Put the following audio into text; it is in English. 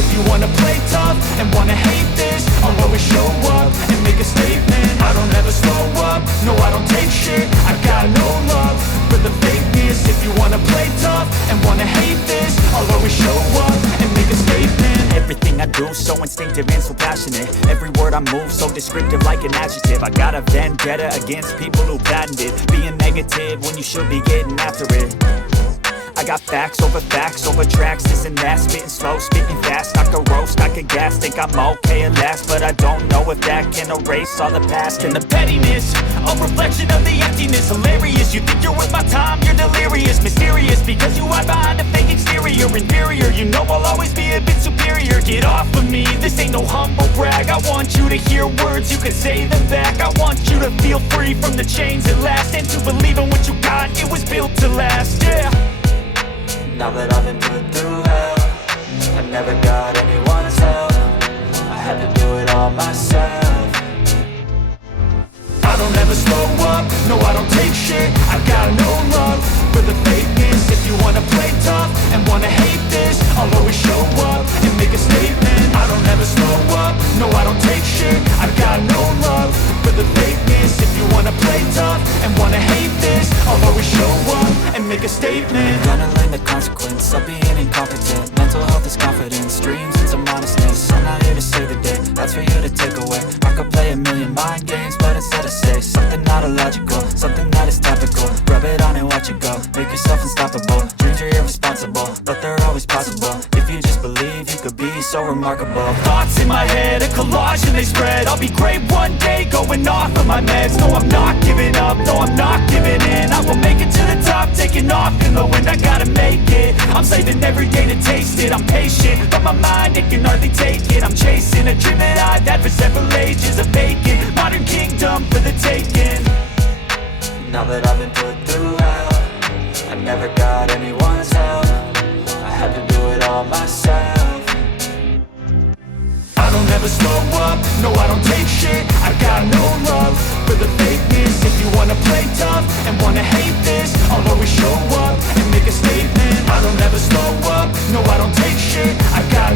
If you wanna play tough and wanna hate this, I'll always show up and make a statement. I don't ever slow up, no I don't take shit. I got no love for the fakeness. If you wanna play tough and wanna hate this, I'll always show up and make a statement. Everything I do so instinctive and so passionate. Every word I move so descriptive like an adjective. I got a vendetta against people who patented being negative when you should be getting after it. I got facts over tracks, this and that. Spitting slow, spitting fast, I could roast, I could gas. Think I'm okay at last, but I don't know if that can erase all the past. And the pettiness, a reflection of the emptiness. Hilarious, you think you're worth my time, you're delirious. Mysterious, because you hide behind a fake exterior. Inferior, you know I'll always be a bit superior. Get off of me, this ain't no humble brag. I want you to hear words, you can say them back. I want you to feel free from the chains at last, and to believe in what you got, it was built to last, yeah. Now that I've been put through hell, I never got anyone's help. I had to do it all myself. I don't ever slow up, no I don't take shit. I got no love for the fakeness. If you wanna play tough and wanna hate this, I'll always show up and make a statement. I don't ever slow up, no I don't take shit. I got no love for the fakeness. If you wanna play tough and wanna hate this, I'll always show up and make a statement. Gonna learn the consequence of being incompetent. Mental health is confidence, dreams and some honestness. I'm not here to save the day, that's for you to take away. I could play a million mind games, but instead I say something not illogical, something that is topical. Rub it on and watch it go, make yourself unstoppable. Dreams are irresponsible, but they're always possible. If you just believe, you could be so remarkable. Thoughts in my head, a collage and they spread. I'll be great one day, going off of my meds. No, I'm not giving up, no, I'm not giving in. I will make it to the top, taking off in the wind. I gotta make it, I'm saving every day to taste it. I'm patient, but my mind, it can hardly take it. I'm chasing a dream that I've had for several ages. A vacant, modern kingdom for the taking. Now that I've been put through hell, I never got anyone's help. I had to do it all myself. I don't ever slow up, no I don't take shit. I got no love for the fakeness. If you wanna play tough and wanna hate this, I'll always show up and make a statement. I don't ever slow up, no I don't take shit. I got